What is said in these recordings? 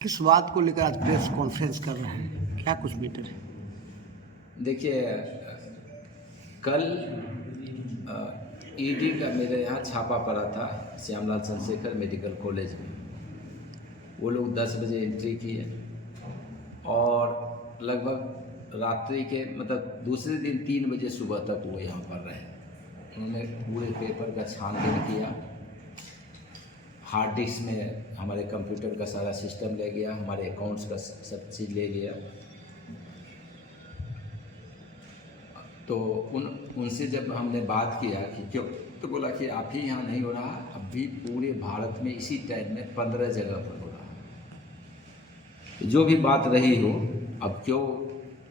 किस बात को लेकर आज प्रेस कॉन्फ्रेंस कर रहे हैं, क्या कुछ मैटर है? देखिए, कल ईडी का मेरे यहाँ छापा पड़ा था श्यामलाल चंद्रशेखर मेडिकल कॉलेज में। वो लोग 10 बजे एंट्री किए और लगभग रात्रि के मतलब दूसरे दिन 3 बजे सुबह तक वो यहाँ पर रहे। उन्होंने पूरे पेपर का छानबीन किया, हार्ड डिस्क में हमारे कंप्यूटर का सारा सिस्टम ले गया, हमारे अकाउंट्स का सब चीज़ ले गया। तो उनसे जब हमने बात किया कि क्यों, तो बोला कि आप ही यहाँ नहीं हो रहा, अभी पूरे भारत में इसी टाइम में 15 जगह पर हो रहा है। जो भी बात रही हो, अब क्यों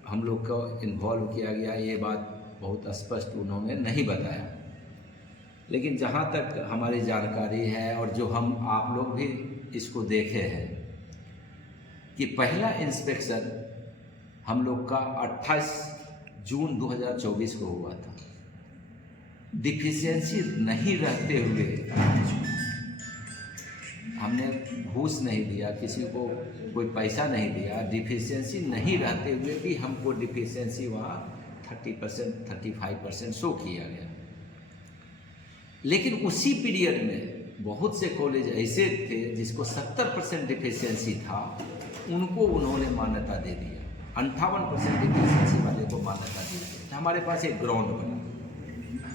हम लोग को इन्वॉल्व किया गया ये बात बहुत स्पष्ट उन्होंने नहीं बताया। लेकिन जहाँ तक हमारी जानकारी है और जो हम आप लोग भी इसको देखे हैं कि पहला इंस्पेक्शन हम लोग का 28 जून 2024 को हुआ था। डिफिशियंसी नहीं रहते हुए हमने घूस नहीं दिया, किसी को कोई पैसा नहीं दिया, डिफिशियंसी नहीं रहते हुए भी हमको डिफिशियंसी वहाँ 30% 35% शो किया गया। लेकिन उसी पीरियड में बहुत से कॉलेज ऐसे थे जिसको 70% डिफिशियंसी था, उनको उन्होंने मान्यता दे दिया। 58% डिफिशियंसी वाले को मान्यता दी गई। हमारे पास एक ग्राउंड बना,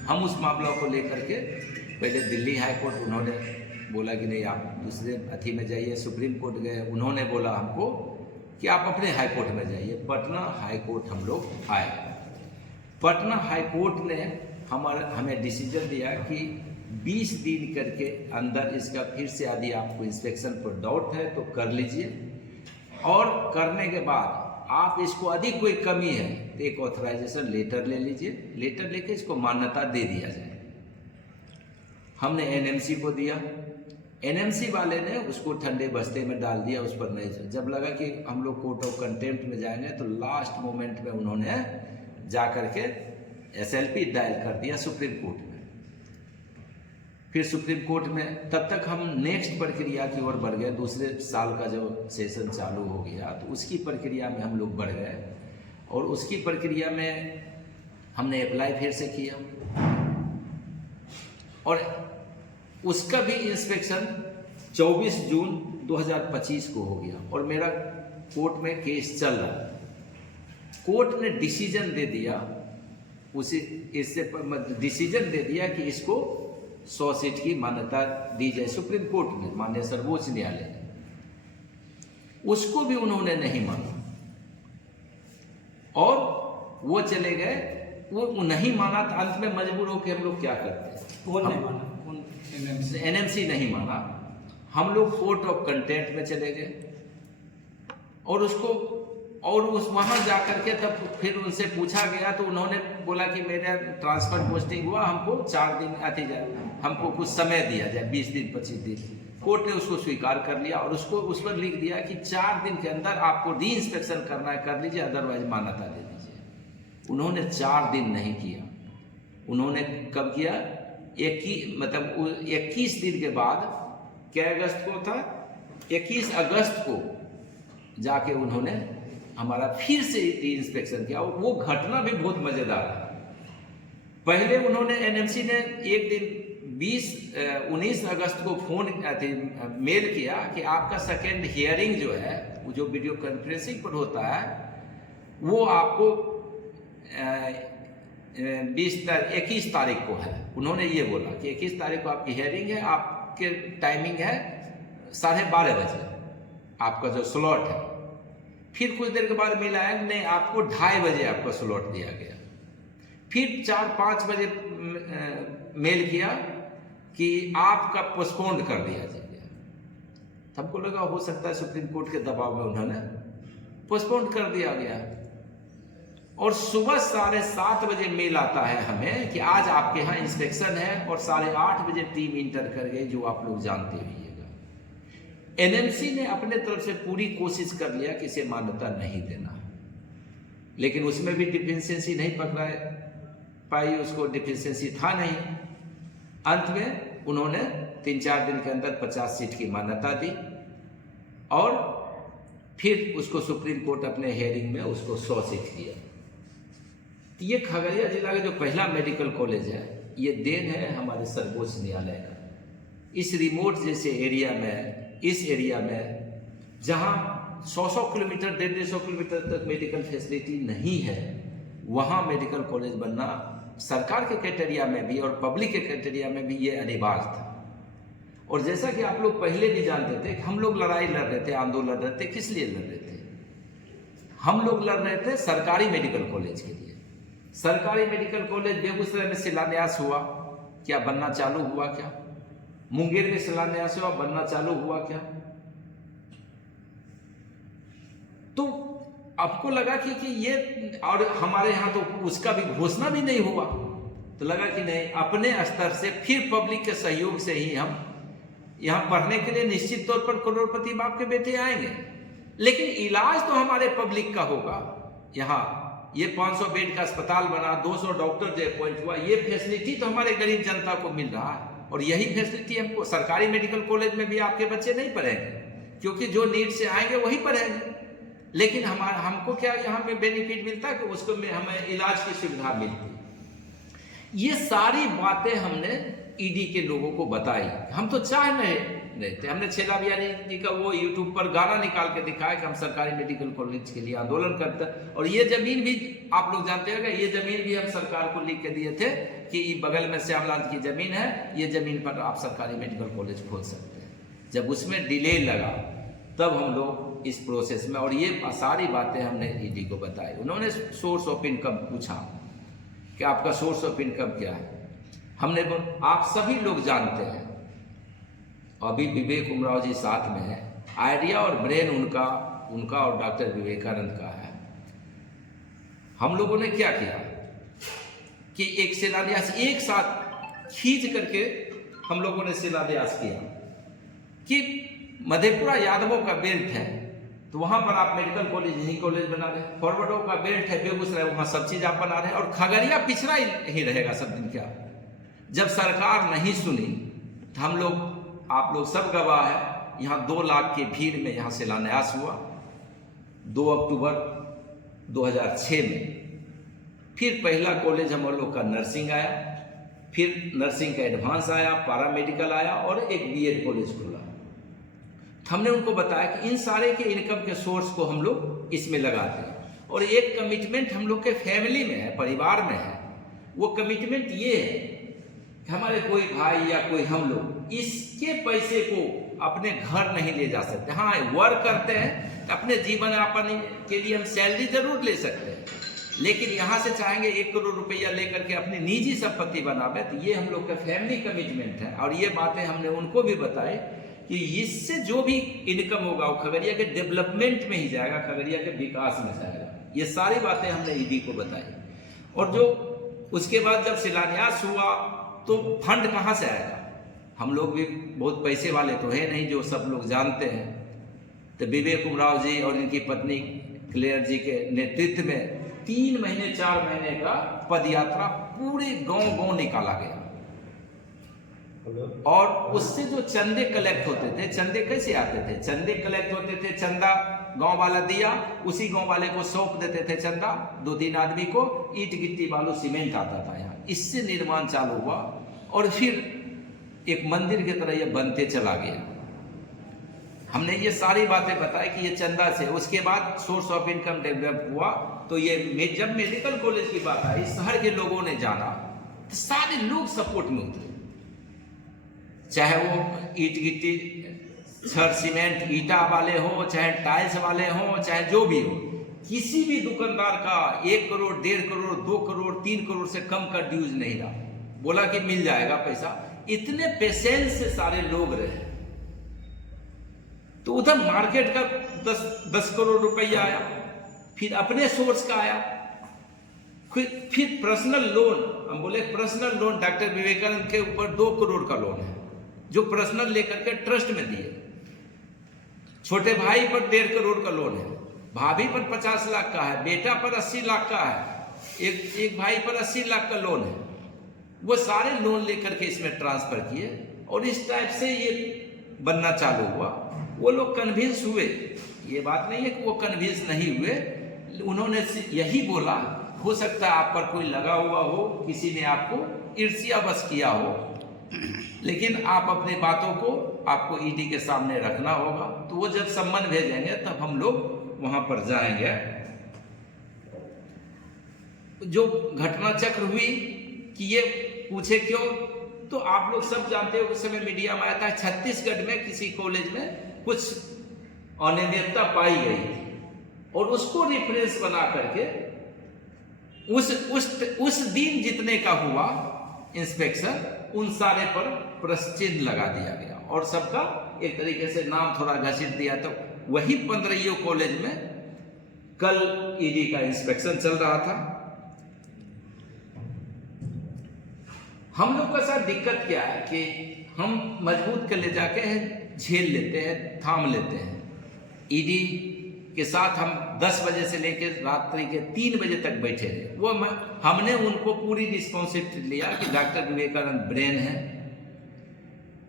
हम उस मामला को लेकर के पहले दिल्ली हाई कोर्ट, उन्होंने बोला कि नहीं आप दूसरे अथी में जाइए। सुप्रीम कोर्ट गए, उन्होंने बोला हमको कि आप अपने हाई कोर्ट में जाइए। पटना हाई कोर्ट हम लोग आए। पटना हाई कोर्ट ने हमें डिसीजन दिया कि 20 दिन करके अंदर इसका फिर से यदि आपको इंस्पेक्शन पर डाउट है तो कर लीजिए, और करने के बाद आप इसको अधिक कोई कमी है तो एक ऑथराइजेशन लेटर ले लीजिए, लेटर लेके इसको मान्यता दे दिया जाए। हमने एनएमसी को दिया, एनएमसी वाले ने उसको ठंडे बस्ते में डाल दिया, उस पर नहीं। जब लगा कि हम लोग कोर्ट ऑफ कंटेम्प्ट में जाएंगे तो लास्ट मोमेंट में उन्होंने जा करके एसएलपी दायर कर दिया सुप्रीम कोर्ट में। फिर सुप्रीम कोर्ट में तब तक हम नेक्स्ट प्रक्रिया की ओर बढ़ गए। दूसरे साल का जो सेशन चालू हो गया तो उसकी प्रक्रिया में हम लोग बढ़ गए, और उसकी प्रक्रिया में हमने अप्लाई फिर से किया, और उसका भी इंस्पेक्शन 24 जून 2025 को हो गया, और मेरा कोर्ट में केस चल रहा है। कोर्ट ने डिसीजन दे दिया, उसी इससे डिसीजन दे दिया कि इसको 100 सीट की मान्यता दी जाए। सुप्रीम कोर्ट में, माननीय सर्वोच्च न्यायालय ने, उसको भी उन्होंने नहीं माना और वो चले गए। वो नहीं माना तो अंत में मजबूर होकर हम लोग क्या करते हैं, कौन नहीं माना? कौन? एनएमसी नहीं माना। हम लोग कोर्ट ऑफ कंटेम्प्ट में चले गए, और उसको उस वहाँ जा करके तब फिर उनसे पूछा गया तो उन्होंने बोला कि मेरा ट्रांसफर पोस्टिंग हुआ, हमको 4 दिन आती जाए, हमको कुछ समय दिया जाए, 20 दिन 25 दिन। कोर्ट ने उसको स्वीकार कर लिया और उसको उस पर लिख दिया कि 4 दिन के अंदर आपको री इंस्पेक्शन करना है, कर लीजिए, अदरवाइज मान्यता दे दीजिए। उन्होंने 4 दिन नहीं किया। उन्होंने कब किया? 21 दिन के बाद, क्या अगस्त को था, 21 अगस्त को जाके उन्होंने हमारा फिर से इंस्पेक्शन किया। वो घटना भी बहुत मजेदार है। पहले उन्होंने एनएमसी ने एक दिन 19 अगस्त को मेल किया कि आपका सेकेंड हियरिंग जो है, वो जो वीडियो कॉन्फ्रेंसिंग पर होता है, वो आपको 21 तारीख को है। उन्होंने ये बोला कि 21 तारीख को आपकी हियरिंग है, आपके टाइमिंग है 12:30 बजे आपका जो स्लॉट है। फिर कुछ देर के बाद मेल आया कि नहीं, आपको 2:30 बजे आपका स्लॉट दिया गया। फिर 4-5 बजे मेल किया कि आपका पोस्टपोन्ड कर दिया जाएगा। हमको लगा हो सकता है सुप्रीम कोर्ट के दबाव में उन्होंने पोस्टपोन्ड कर दिया गया, और सुबह 7:30 बजे मेल आता है हमें कि आज आपके यहाँ इंस्पेक्शन है, और 8:30 बजे टीम इंटर कर गई, जो आप लोग जानते होइएगा। एनएमसी ने अपने तरफ से पूरी कोशिश कर लिया कि इसे मान्यता नहीं देना, लेकिन उसमें भी डिफिशियंसी नहीं पकड़ा पाई, उसको डिफिशियंसी था नहीं। अंत में उन्होंने 3-4 दिन के अंदर 50 सीट की मान्यता दी, और फिर उसको सुप्रीम कोर्ट अपने हेयरिंग में उसको 100 सीट दिया। तो ये खगड़िया जिला का जो पहला मेडिकल कॉलेज है, ये देन है हमारे सर्वोच्च न्यायालय का। इस रिमोट जैसे एरिया में, इस एरिया में जहाँ 100 किलोमीटर 150 किलोमीटर तक मेडिकल फैसिलिटी नहीं है, वहाँ मेडिकल कॉलेज बनना सरकार के क्राइटेरिया में भी और पब्लिक के क्राइटेरिया में भी ये अनिवार्य था। और जैसा कि आप लोग पहले भी जानते थे कि हम लोग लड़ाई लड़ रहे थे, आंदोलन लड़ रहे थे, किस लिए लड़ रहे थे? हम लोग लड़ रहे थे सरकारी मेडिकल कॉलेज के लिए। सरकारी मेडिकल कॉलेज बेगूसराय में शिलान्यास हुआ, क्या बनना चालू हुआ? क्या मुंगेर में शिलान्यास हुआ, बनना चालू हुआ? क्या? तो आपको लगा कि ये, और हमारे यहाँ तो उसका भी घोषणा भी नहीं हुआ, तो लगा कि नहीं, अपने स्तर से फिर पब्लिक के सहयोग से ही हम यहाँ पढ़ने के लिए निश्चित तौर पर करोड़पति बाप के बेटे आएंगे, लेकिन इलाज तो हमारे पब्लिक का होगा। यहाँ ये 500 बेड का अस्पताल बना, 200 डॉक्टर जो अपॉइंट हुआ, ये फैसिलिटी तो हमारे गरीब जनता को मिल रहा है। और यही फैसिलिटी हमको सरकारी मेडिकल कॉलेज में भी आपके बच्चे नहीं पढ़ेंगे, क्योंकि जो नीट से आएंगे वही पढ़ेंगे। लेकिन हमको क्या यहाँ पे बेनिफिट मिलता है कि उसको में हमें इलाज की सुविधा मिलती। ये सारी बातें हमने ईडी के लोगों को बताई। हम तो चाह नहीं थे। हमने छेला बिहारी जी का वो यूट्यूब पर गाना निकाल के दिखाया कि हम सरकारी मेडिकल कॉलेज के लिए आंदोलन करते हैं। और ये जमीन भी आप लोग जानते हैं, ये जमीन भी हम सरकार को लिख के दिए थे कि बगल में श्यामलाल की जमीन है, ये जमीन पर आप सरकारी मेडिकल कॉलेज खोल सकते हैं। जब उसमें डिले लगा तब हम लोग इस प्रोसेस में, और ये सारी बातें हमने ईडी को बताई। उन्होंने सोर्स ऑफ इनकम पूछा कि आपका सोर्स ऑफ इनकम क्या है। हमने, आप सभी लोग जानते हैं, अभी विवेक उमराव जी साथ में है, आइडिया और ब्रेन उनका और डॉक्टर विवेकानंद का है। हम लोगों ने क्या किया कि एक शिलान्यास एक साथ खींच करके हम लोगों ने शिलान्यास किया कि मधेपुरा यादवों का बेल्ट है तो वहां पर आप मेडिकल कॉलेज ही कॉलेज बना रहे, फॉरवर्डों का बेल्ट है बेगूसराय, वहां सब चीज आप बना रहे हैं, और खगड़िया पिछड़ा ही रहेगा सब दिन। क्या जब सरकार नहीं सुनी तो हम लोग, आप लोग सब गवाह है, यहाँ 2 लाख की भीड़ में यहाँ शिलान्यास हुआ 2 अक्टूबर 2006 में। फिर पहला कॉलेज हम लोग का नर्सिंग आया, फिर नर्सिंग का एडवांस आया, पारा मेडिकल आया और एक बीएड कॉलेज खुला। हमने उनको बताया कि इन सारे के इनकम के सोर्स को हम लोग इसमें लगाते हैं, और एक कमिटमेंट हम लोग के फैमिली में है, परिवार में है। वो कमिटमेंट ये है कि हमारे कोई भाई या कोई हम लोग इसके पैसे को अपने घर नहीं ले जा सकते। हाँ, वर्क करते हैं तो अपने जीवन यापन के लिए हम सैलरी जरूर ले सकते हैं, लेकिन यहाँ से चाहेंगे 1 करोड़ रुपया लेकर के अपनी निजी संपत्ति बनावे, तो ये हम लोग का फैमिली कमिटमेंट है। और ये बातें हमने उनको भी बताई कि इससे जो भी इनकम होगा वो खगड़िया के डेवलपमेंट में ही जाएगा, खगड़िया के विकास में जाएगा। ये सारी बातें हमने ईडी को बताई। और जो उसके बाद जब शिलान्यास हुआ तो फंड कहाँ से आएगा? हम लोग भी बहुत पैसे वाले तो है नहीं, जो सब लोग जानते हैं। तो विवेक उमराव जी और इनकी पत्नी क्लेयर जी के नेतृत्व में 3 महीने 4 महीने का पदयात्रा पूरे गांव निकाला गया, और उससे जो चंदे कलेक्ट होते थे, चंदे कैसे आते थे? चंदे कलेक्ट होते थे, चंदा गांव वाला दिया, उसी गांव वाले को सौंप देते थे चंदा, 2-3 आदमी को, ईंट गिट्टी बालू सीमेंट आता था यहाँ। इससे निर्माण चालू हुआ और फिर एक मंदिर की तरह ये बनते चला गया। हमने ये सारी बातें बताई कि ये चंदा से, उसके बाद सोर्स ऑफ इनकम डेवलप हुआ। तो ये जब मेडिकल कॉलेज की बात आई, शहर के लोगों ने जाना तो सारे लोग सपोर्ट में उतरे, चाहे वो ईंट गिट्टी छड़ सीमेंट ईटा वाले हो, चाहे टाइल्स वाले हो, चाहे जो भी हो। किसी भी दुकानदार का 1 करोड़ 1.5 करोड़ 2 करोड़ 3 करोड़ से कम का ड्यूज नहीं रहा, बोला कि मिल जाएगा पैसा। इतने पेशेंस से सारे लोग रहे। तो उधर मार्केट का 10 करोड़ रुपया आया, फिर अपने सोर्स का आया, फिर पर्सनल लोन, हम बोले पर्सनल लोन डॉक्टर विवेकानंद के ऊपर 2 करोड़ का लोन है, जो पर्सनल लेकर के ट्रस्ट में दिए। छोटे भाई पर 1.5 करोड़ का लोन है, भाभी पर 50 लाख का है, बेटा पर 80 लाख का है, एक भाई पर 80 लाख का लोन है। वो सारे लोन लेकर के इसमें ट्रांसफर किए और इस टाइप से ये बनना चालू हुआ। वो लोग कन्विंस हुए ये बात नहीं है कि वो कन्विंस नहीं हुए, उन्होंने यही बोला। हो सकता है आप पर कोई लगा हुआ हो, किसी ने आपको ईर्ष्या बस किया हो, लेकिन आप अपनी बातों को आपको ईडी के सामने रखना होगा। तो वो जब सम्मन भेजेंगे तब हम लोग वहां पर जाएंगे। जो घटना चक्र हुई कि ये पूछे क्यों, तो आप लोग सब जानते हो उस समय मीडिया में आया था छत्तीसगढ़ में किसी कॉलेज में कुछ अनियमितता पाई गई थी, और उसको रेफरेंस बना करके उस दिन जितने का हुआ इंस्पेक्शन, उन सारे पर प्रश्न चिन्ह लगा दिया गया और सबका एक तरीके से नाम थोड़ा घसीट दिया। तो वही 15 कॉलेज में कल ईडी का इंस्पेक्शन चल रहा था। हम लोग का साथ दिक्कत क्या है कि हम मजबूत कर ले जाके झेल लेते हैं, थाम लेते हैं। ईडी के साथ हम 10 बजे से लेकर रात्रि के 3 बजे तक बैठे रहे। वो हमने उनको पूरी रिस्पॉन्सिबिलिटी लिया कि डॉक्टर विवेकानंद ब्रेन है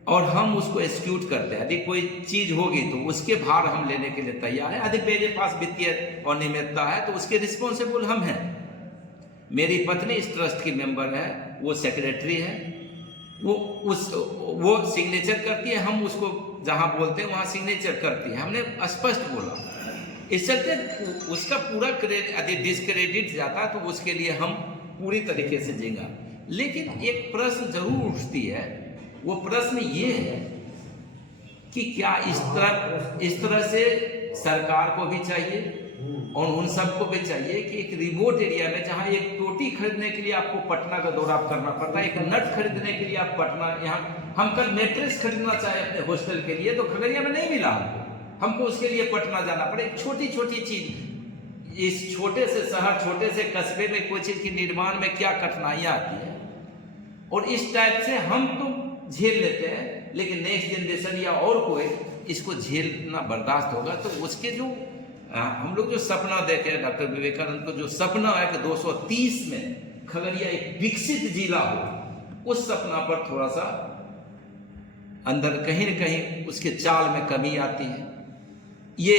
और हम उसको एक्सिक्यूट करते हैं। यदि कोई चीज होगी तो उसके भार हम लेने के लिए तैयार हैं। यदि मेरे पास वित्तीय अनियमितता है तो उसके रिस्पॉन्सिबल हम हैं। मेरी पत्नी इस ट्रस्ट की मेंबर है, वो सेक्रेटरी है, वो सिग्नेचर करती है, हम उसको जहां बोलते हैं वहां सिग्नेचर करती है। हमने स्पष्ट बोला। इस चलते उसका पूरा यदि डिस्क्रेडिट जाता है तो उसके लिए हम पूरी तरीके से जिएंगे। लेकिन एक प्रश्न जरूर उठती है, वो प्रश्न ये है कि क्या इस तरह से सरकार को भी चाहिए और उन सबको भी चाहिए कि एक रिमोट एरिया में जहां एक टोटी खरीदने के लिए आपको पटना का दौरा करना पड़ता है, एक नट खरीदने के लिए आप पटना, यहाँ हम कल मैट्रेस खरीदना चाहे अपने हॉस्टल के लिए तो खगड़िया में नहीं मिला हमको उसके लिए पटना जाना पड़े। छोटी छोटी चीज, इस छोटे से शहर, छोटे से कस्बे में कोई चीज के निर्माण में क्या कठिनाइयां आती है, और इस टाइप से हम तो झेल लेते हैं, लेकिन नेक्स्ट जनरेशन या और कोई इसको झेलना बर्दाश्त होगा। तो उसके जो हम लोग जो सपना देखे डॉक्टर विवेकानंद को, जो सपना है कि 230 में खगड़िया एक विकसित जिला हो, उस सपना पर थोड़ा सा अंदर कहीं न कहीं उसके चाल में कमी आती है ये।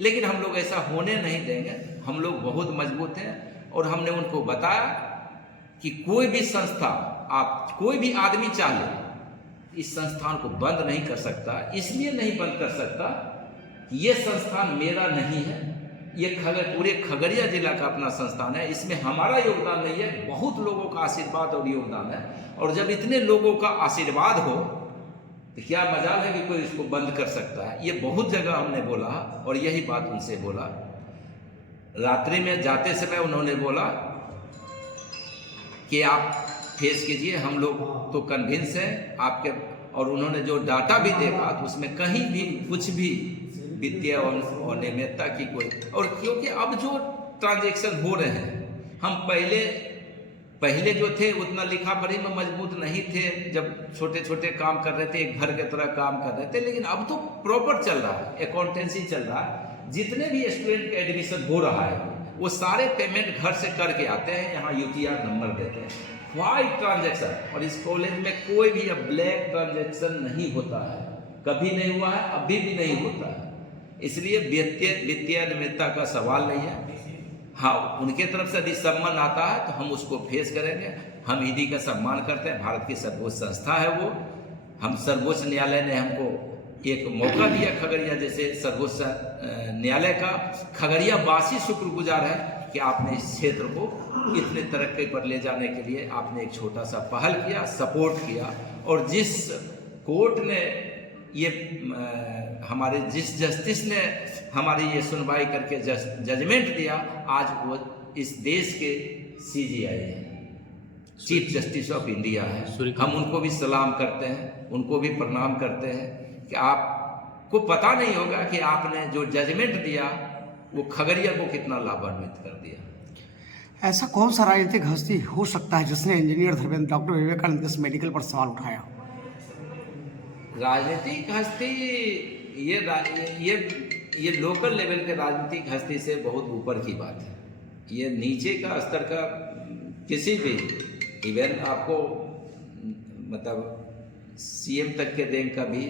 लेकिन हम लोग ऐसा होने नहीं देंगे। हम लोग बहुत मजबूत हैं और हमने उनको बताया कि कोई भी संस्था, आप कोई भी आदमी चाहे इस संस्थान को बंद नहीं कर सकता। इसलिए नहीं बंद कर सकता, ये संस्थान मेरा नहीं है, ये पूरे खगड़िया जिला का अपना संस्थान है। इसमें हमारा योगदान नहीं है, बहुत लोगों का आशीर्वाद और योगदान है। और जब इतने लोगों का आशीर्वाद हो तो क्या मजाल है कि कोई इसको बंद कर सकता है। ये बहुत जगह हमने बोला और यही बात उनसे बोला। रात्रि में जाते समय उन्होंने बोला कि आप फेस कीजिए, हम लोग तो कन्विंस हैं आपके। और उन्होंने जो डाटा भी देखा तो उसमें कहीं भी कुछ भी वित्तीय अनियमितता की कोई, और क्योंकि अब जो ट्रांजैक्शन हो रहे हैं, हम पहले जो थे उतना लिखा पढ़ी में मजबूत नहीं थे, जब छोटे छोटे काम कर रहे थे, एक घर के तरह काम कर रहे थे। लेकिन अब तो प्रॉपर चल रहा है, अकाउंटेंसी चल रहा है। जितने भी स्टूडेंट का एडमिशन हो रहा है वो सारे पेमेंट घर से करके आते हैं, यहाँ UTR नंबर देते हैं, व्हाइट ट्रांजैक्शन। और इस कॉलेज में कोई भी अब ब्लैक ट्रांजैक्शन नहीं होता है, कभी नहीं हुआ है, अभी भी नहीं होता है। इसलिए वित्तीय अनियमितता का सवाल नहीं है। हाँ, उनके तरफ से यदि सम्मान आता है तो हम उसको फेस करेंगे। हम ईडी का सम्मान करते हैं, भारत की सर्वोच्च संस्था है वो। हम सर्वोच्च न्यायालय ने हमको एक मौका दिया खगड़िया जैसे सर्वोच्च न्यायालय का। खगड़िया वासी शुक्रगुजार है कि आपने इस क्षेत्र को इतने तरक्की पर ले जाने के लिए आपने एक छोटा सा पहल किया, सपोर्ट किया। और जिस कोर्ट ने ये हमारे जिस जस्टिस ने हमारी ये सुनवाई करके जजमेंट दिया, आज वो इस देश के CJI है, चीफ जस्टिस ऑफ इंडिया है। हम उनको भी सलाम करते हैं, उनको भी प्रणाम करते हैं कि आपको पता नहीं होगा कि आपने जो जजमेंट दिया वो खगड़िया को कितना लाभान्वित कर दिया। ऐसा कौन सा राजनीतिक हस्ती हो सकता है जिसने इंजीनियर धर्मेंद्र डॉक्टर विवेकानंद के मेडिकल पर सवाल उठाया? राजनीतिक हस्ती ये लोकल लेवल के राजनीतिक हस्ती से बहुत ऊपर की बात है। ये नीचे का स्तर का किसी भी इवेंट आपको मतलब CM तक के रैंक का भी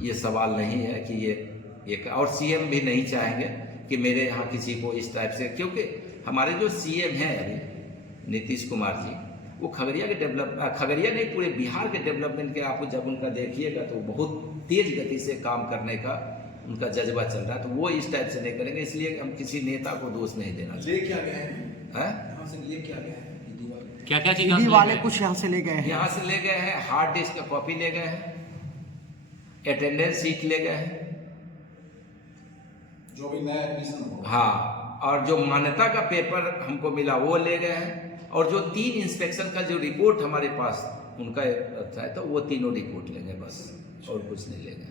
ये सवाल नहीं है कि ये एक और सीएम भी नहीं चाहेंगे कि मेरे यहाँ किसी को इस टाइप से, क्योंकि हमारे जो सीएम हैं अभी नीतीश कुमार जी, वो खगड़िया नहीं पूरे बिहार के डेवलपमेंट के आप जब उनका देखिएगा तो बहुत तेज गति से काम करने का उनका जज्बा चल रहा है। तो वो इस टाइप से नहीं करेंगे, इसलिए हम किसी नेता को दोष नहीं देना चाहिए। ले क्या गए हैं? यहाँ से ले क्या गए हैं? क्या क्या चीज ईडी वाले कुछ यहाँ से ले गए हैं। यहाँ से ले गए हैं, हार्ड डिस्क का कॉपी ले गए हैं, अटेंडेंस सीट ले गए हैं, जो भी नया एडमिशन हो, हाँ, और जो मान्यता का पेपर हमको मिला वो ले गए हैं, और जो 3 इंस्पेक्शन का जो रिपोर्ट हमारे पास उनका था तो वो तीनों रिपोर्ट लेंगे बस, और कुछ नहीं ले गए।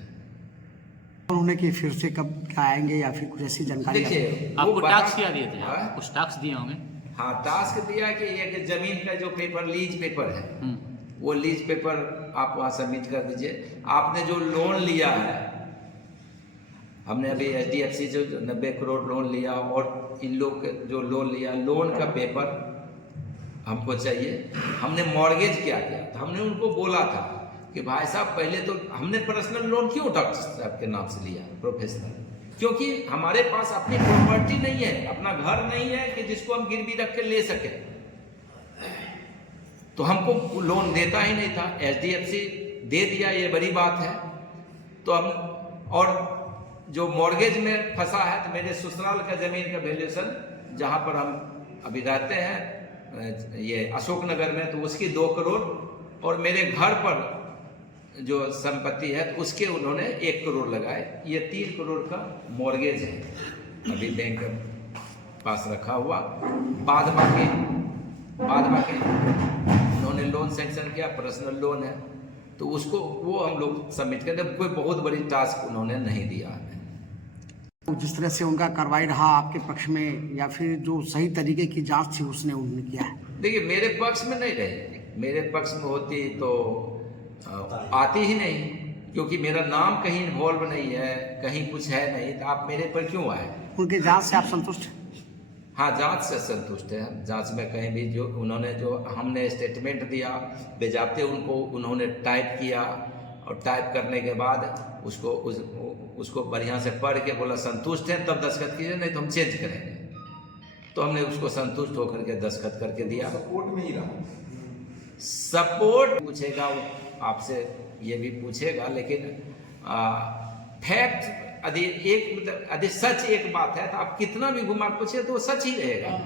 उन्होंने कि फिर से कब आएंगे या फिर कुछ ऐसी जानकारी? देखिए आपको टास्क क्या दिए थे? हाँ? कुछ टास्क दिए होंगे। हाँ, टास्क दिया है कि एक जमीन का जो पेपर लीज पेपर है, वो लीज पेपर आप वहाँ सबमिट कर दीजिए। आपने जो लोन लिया है, हमने अभी HDFC से 90 करोड़ लोन लिया, और इन लोग के जो लोन लिया, लोन का पेपर हमको चाहिए। हमने मॉर्गेज क्या किया था, हमने उनको बोला था कि भाई साहब पहले तो हमने पर्सनल लोन क्यों डॉक्टर साहब के नाम से लिया, प्रोफेशनल, क्योंकि हमारे पास अपनी प्रॉपर्टी नहीं है, अपना घर नहीं है कि जिसको हम गिरवी रख के ले सके, तो हमको लोन देता ही नहीं था। HDFC दे दिया, ये बड़ी बात है। तो हम, और जो मॉर्गेज में फंसा है, तो मेरे ससुराल का जमीन का वैल्यूएशन जहाँ पर हम अभी रहते हैं, ये अशोक नगर में, तो उसकी 2 करोड़, और मेरे घर पर जो संपत्ति है तो उसके उन्होंने 1 करोड़ लगाए। ये 3 करोड़ का मॉर्गेज है अभी बैंक पास रखा हुआ। बाद बाकी उन्होंने लोन सेंक्शन किया, पर्सनल लोन है, तो उसको वो हम लोग सबमिट करते। कोई बहुत बड़ी टास्क उन्होंने नहीं दिया हमें। जिस तरह से उनका कार्रवाई रहा आपके पक्ष में, या फिर जो सही तरीके की जांच थी उसने उन्होंने किया है? देखिए, मेरे पक्ष में नहीं रही, मेरे पक्ष में होती तो आती ही नहीं, क्योंकि मेरा नाम कहीं इन्वॉल्व नहीं है, कहीं कुछ है नहीं, तो आप मेरे पर क्यों आए? उनके जांच से आप संतुष्ट? हाँ, जांच से संतुष्ट है। जांच में कहीं भी जो उन्होंने, जो हमने स्टेटमेंट दिया बेजाते, उनको उन्होंने टाइप किया, और टाइप करने के बाद उसको बढ़िया से पढ़ के बोला संतुष्ट है तब दस्तखत कीजिए, नहीं तो हम चेंज करेंगे। तो हमने उसको संतुष्ट होकर के दस्तखत करके दिया। सपोर्ट में ही रहा। सपोर्ट पूछेगा आपसे, ये भी पूछेगा, लेकिन फैक्ट यदि सच एक बात है तो आप कितना भी घुमा पूछे तो वो सच ही रहेगा।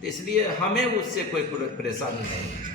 तो इसलिए हमें उससे कोई परेशानी नहीं है।